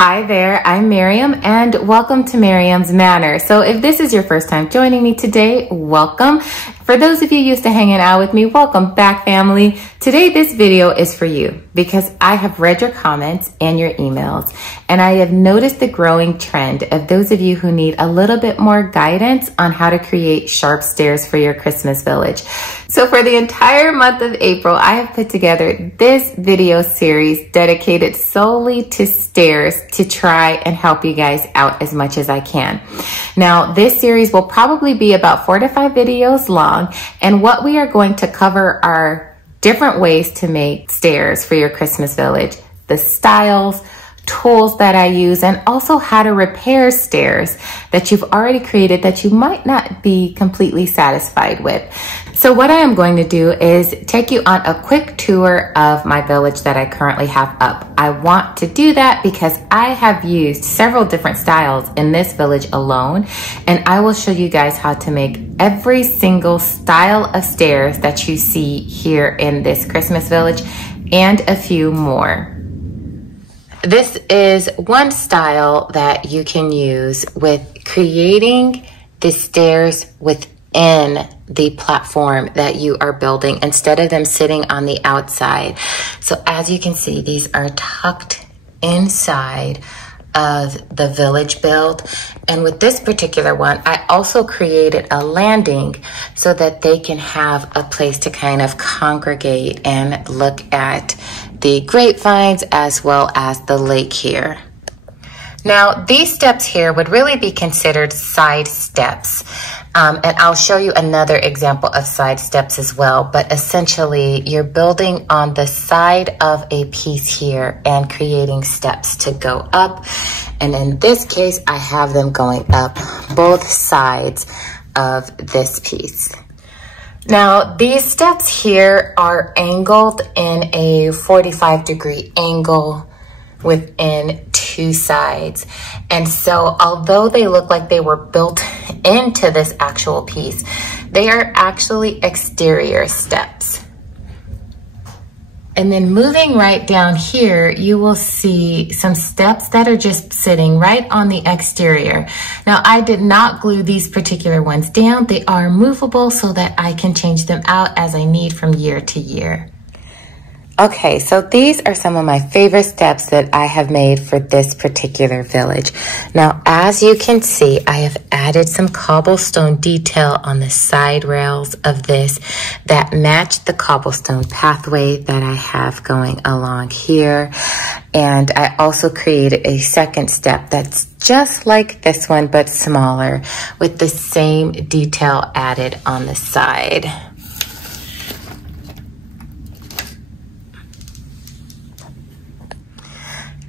Hi there, I'm Miriam and welcome to Miriam's Manor. So if this is your first time joining me today, welcome. For those of you used to hanging out with me, welcome back, family. Today this video is for you because I have read your comments and your emails, and I have noticed the growing trend of those of you who need a little bit more guidance on how to create sharp stairs for your Christmas village. So for the entire month of April, I have put together this video series dedicated solely to stairs to try and help you guys out as much as I can. Now, this series will probably be about 4 to 5 videos long, and what we are going to cover are different ways to make stairs for your Christmas village, the styles, tools that I use, and also how to repair stairs that you've already created that you might not be completely satisfied with. So what I am going to do is take you on a quick tour of my village that I currently have up. I want to do that because I have used several different styles in this village alone, and I will show you guys how to make every single style of stairs that you see here in this Christmas village and a few more. This is one style that you can use with creating the stairs within the platform that you are building instead of them sitting on the outside. So as you can see, these are tucked inside of the village build. And with this particular one, I also created a landing so that they can have a place to kind of congregate and look at the grapevines as well as the lake here. Now, these steps here would really be considered side steps. And I'll show you another example of side steps as well. But essentially, you're building on the side of a piece here and creating steps to go up. And in this case, I have them going up both sides of this piece. Now, these steps here are angled in a 45-degree angle within two sides. And so although they look like they were built into this actual piece, they are actually exterior steps. And then moving right down here, you will see some steps that are just sitting right on the exterior. Now, I did not glue these particular ones down. They are movable so that I can change them out as I need from year to year. Okay, so these are some of my favorite steps that I have made for this particular village. Now, as you can see, I have added some cobblestone detail on the side rails of this that match the cobblestone pathway that I have going along here. And I also created a second step that's just like this one, but smaller, with the same detail added on the side.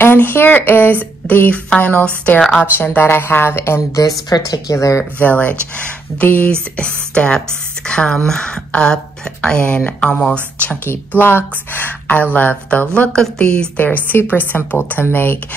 And here is the final stair option that I have in this particular village. These steps come up in almost chunky blocks. I love the look of these. They're super simple to make,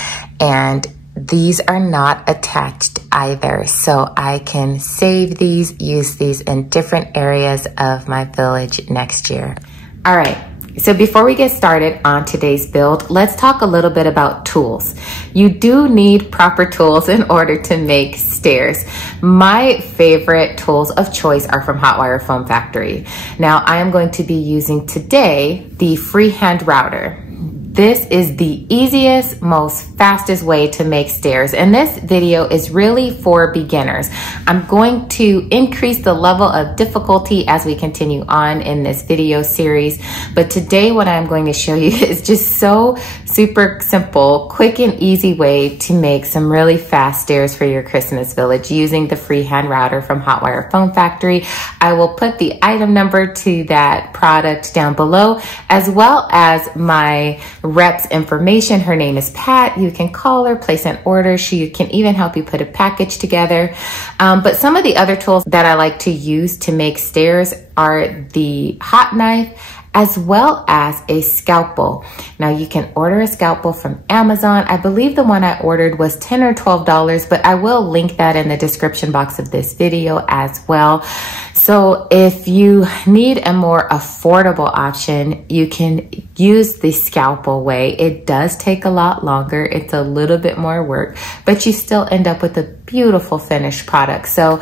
and these are not attached either. So I can save these, use these in different areas of my village next year. All right. So before we get started on today's build, let's talk a little bit about tools. You do need proper tools in order to make stairs. My favorite tools of choice are from Hotwire Foam Factory. Now, I am going to be using today the freehand router. This is the easiest, most fastest way to make stairs. And this video is really for beginners. I'm going to increase the level of difficulty as we continue on in this video series. But today what I'm going to show you is just so super simple, quick and easy way to make some really fast stairs for your Christmas village using the freehand router from Hotwire Foam Factory. I will put the item number to that product down below, as well as my rep's information. Her name is Pat. You can call her, place an order. She can even help you put a package together. But some of the other tools that I like to use to make stairs are the hot knife as well as a scalpel. Now you can order a scalpel from Amazon. I believe the one I ordered was $10 or $12, but I will link that in the description box of this video as well. So if you need a more affordable option, you can use the scalpel way. It does take a lot longer. It's a little bit more work, but you still end up with a beautiful finished product. So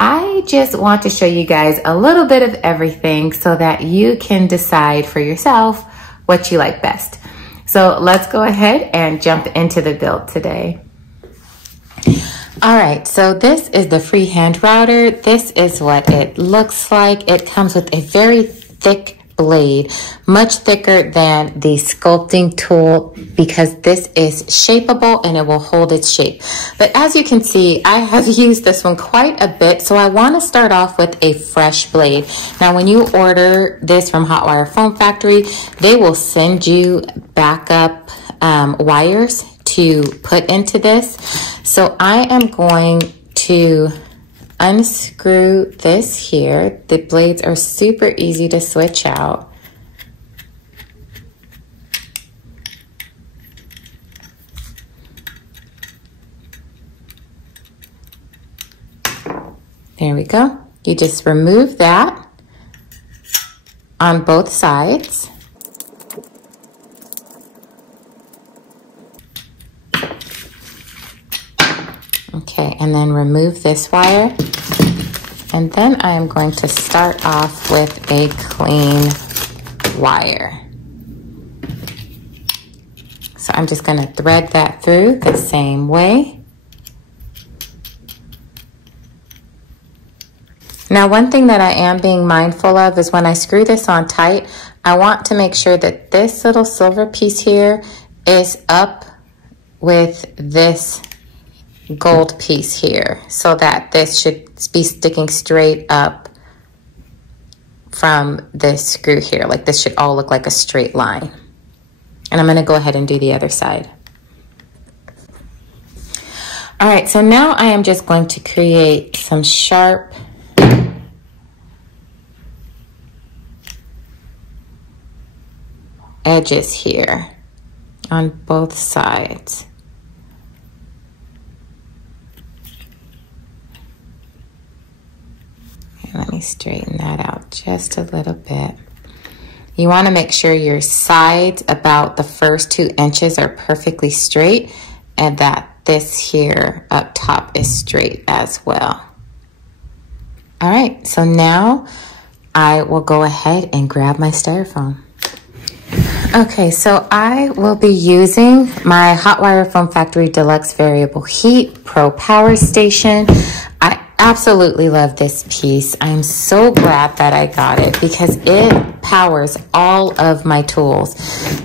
I just want to show you guys a little bit of everything so that you can decide for yourself what you like best. So let's go ahead and jump into the build today. All right, so this is the freehand router. This is what it looks like. It comes with a very thick blade, much thicker than the sculpting tool because this is shapeable and it will hold its shape. But as you can see, I have used this one quite a bit, so I want to start off with a fresh blade. Now, when you order this from Hotwire Foam Factory, they will send you backup wires to put into this. So I am going to unscrew this here. The blades are super easy to switch out. There we go. You just remove that on both sides. Okay, and then remove this wire. And then I'm going to start off with a clean wire. So I'm just going to thread that through the same way. Now, one thing that I am being mindful of is when I screw this on tight, I want to make sure that this little silver piece here is up with this gold piece here, so that this should be sticking straight up from this screw here. Like this should all look like a straight line. And I'm going to go ahead and do the other side. All right, so now I am just going to create some sharp edges here on both sides. Let me straighten that out just a little bit. You want to make sure your sides about the first 2 inches are perfectly straight and that this here up top is straight as well. All right, so now I will go ahead and grab my styrofoam. Okay, so I will be using my Hotwire Foam Factory Deluxe Variable Heat Pro Power Station. I absolutely love this piece. I'm so glad that I got it because it powers all of my tools.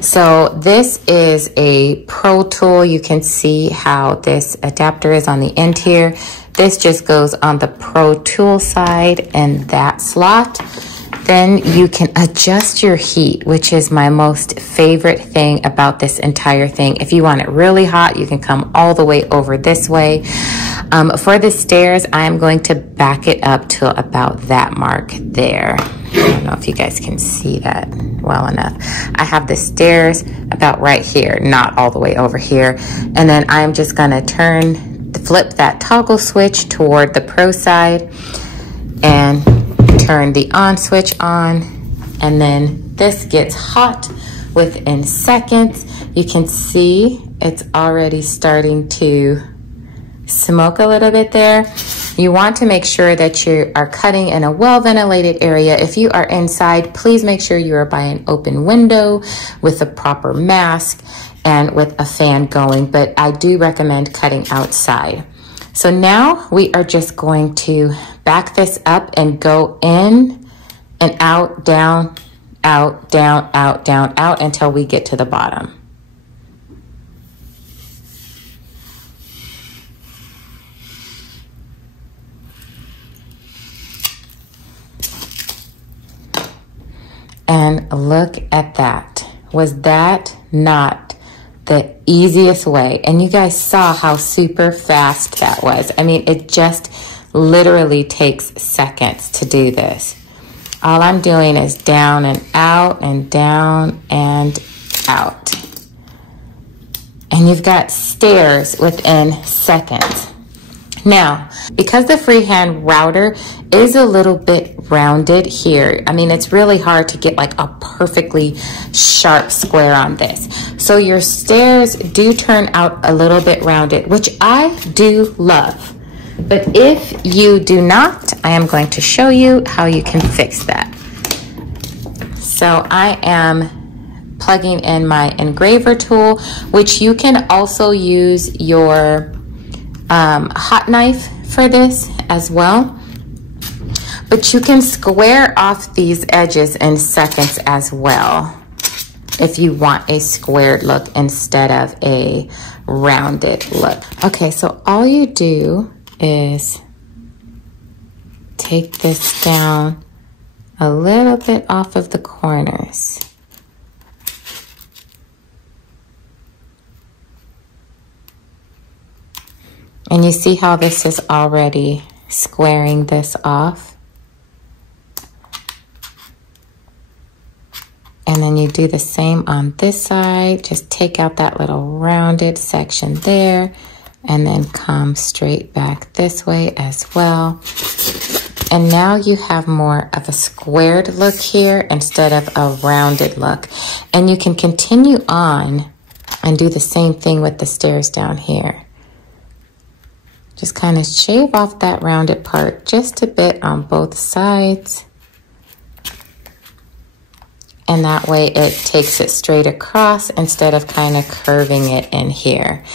So this is a pro tool. You can see how this adapter is on the end here. This just goes on the pro tool side and that slot. Then you can adjust your heat, which is my most favorite thing about this entire thing. If you want it really hot, you can come all the way over this way. For the stairs, I am going to back it up to about that mark there. I don't know if you guys can see that well enough. I have the stairs about right here, not all the way over here. And then I'm just gonna flip that toggle switch toward the pro side and turn the on switch on, and then this gets hot within seconds. You can see it's already starting to smoke a little bit there. You want to make sure that you are cutting in a well-ventilated area. If you are inside, please make sure you are by an open window with a proper mask and with a fan going, but I do recommend cutting outside. So now we are just going to back this up and go in and out, down, out, down, out, down, out until we get to the bottom. And look at that. Was that not the easiest way? And you guys saw how super fast that was. I mean, it just literally takes seconds to do this. all I'm doing is down and out and down and out. And you've got stairs within seconds. Now, because the freehand router is a little bit rounded here, I mean, it's really hard to get like a perfectly sharp square on this. So your stairs do turn out a little bit rounded, which I do love. But if you do not, I am going to show you how you can fix that. So I am plugging in my engraver tool, which you can also use your hot knife for this as well. But you can square off these edges in seconds as well if you want a squared look instead of a rounded look. Okay, so all you do is take this down a little bit off of the corners. And you see how this is already squaring this off? And then you do the same on this side. Just take out that little rounded section there and then come straight back this way as well. And now you have more of a squared look here instead of a rounded look. And you can continue on and do the same thing with the stairs down here. Just kind of shave off that rounded part just a bit on both sides. And that way it takes it straight across instead of kind of curving it in here.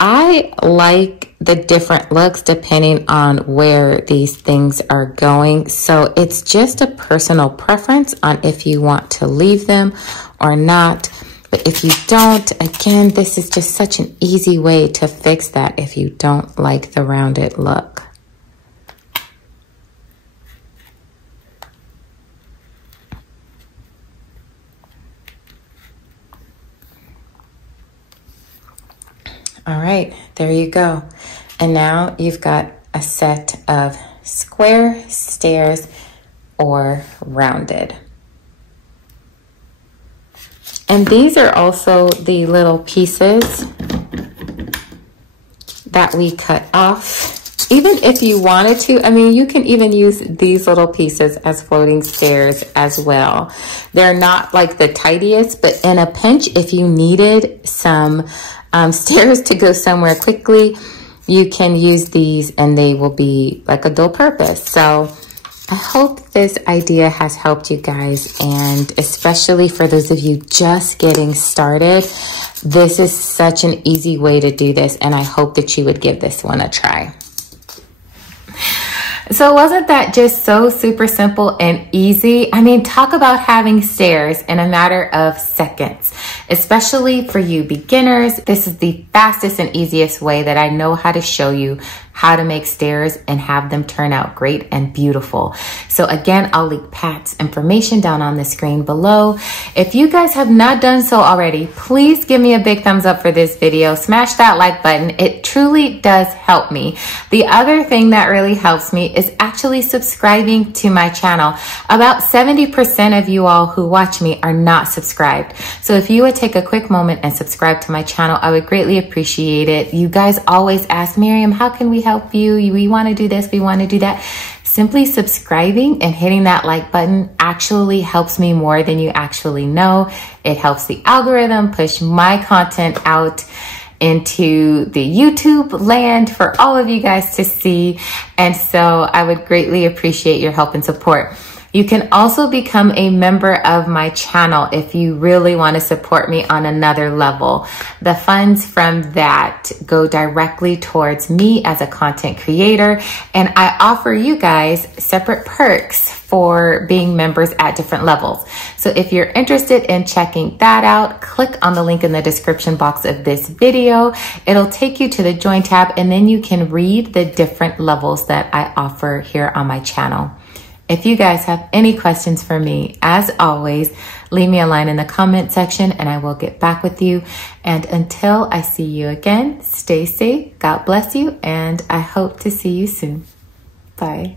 I like the different looks depending on where these things are going. So it's just a personal preference on if you want to leave them or not. But if you don't, again, this is just such an easy way to fix that if you don't like the rounded look. All right, there you go. And now you've got a set of square stairs or rounded. And these are also the little pieces that we cut off. Even if you wanted to, I mean, you can even use these little pieces as floating stairs as well. They're not like the tidiest, but in a pinch, if you needed some stairs to go somewhere quickly, you can use these and they will be like a dual purpose. So I hope this idea has helped you guys, and especially for those of you just getting started, this is such an easy way to do this, and I hope that you would give this one a try. So wasn't that just so super simple and easy? I mean, talk about having stairs in a matter of seconds, especially for you beginners. This is the fastest and easiest way that I know how to show you how to make stairs and have them turn out great and beautiful. So again, I'll link Pat's information down on the screen below. If you guys have not done so already, please give me a big thumbs up for this video. Smash that like button. It truly does help me. The other thing that really helps me is actually subscribing to my channel. About 70% of you all who watch me are not subscribed. So if you would take a quick moment and subscribe to my channel, I would greatly appreciate it. You guys always ask, Miriam, how can we help you? We want to do this, we want to do that. Simply subscribing and hitting that like button actually helps me more than you actually know. It helps the algorithm push my content out into the YouTube land for all of you guys to see. And so I would greatly appreciate your help and support. You can also become a member of my channel if you really want to support me on another level. The funds from that go directly towards me as a content creator, and I offer you guys separate perks for being members at different levels. So if you're interested in checking that out, click on the link in the description box of this video. It'll take you to the Join tab, and then you can read the different levels that I offer here on my channel. If you guys have any questions for me, as always, leave me a line in the comment section and I will get back with you. And until I see you again, stay safe, God bless you, and I hope to see you soon. Bye.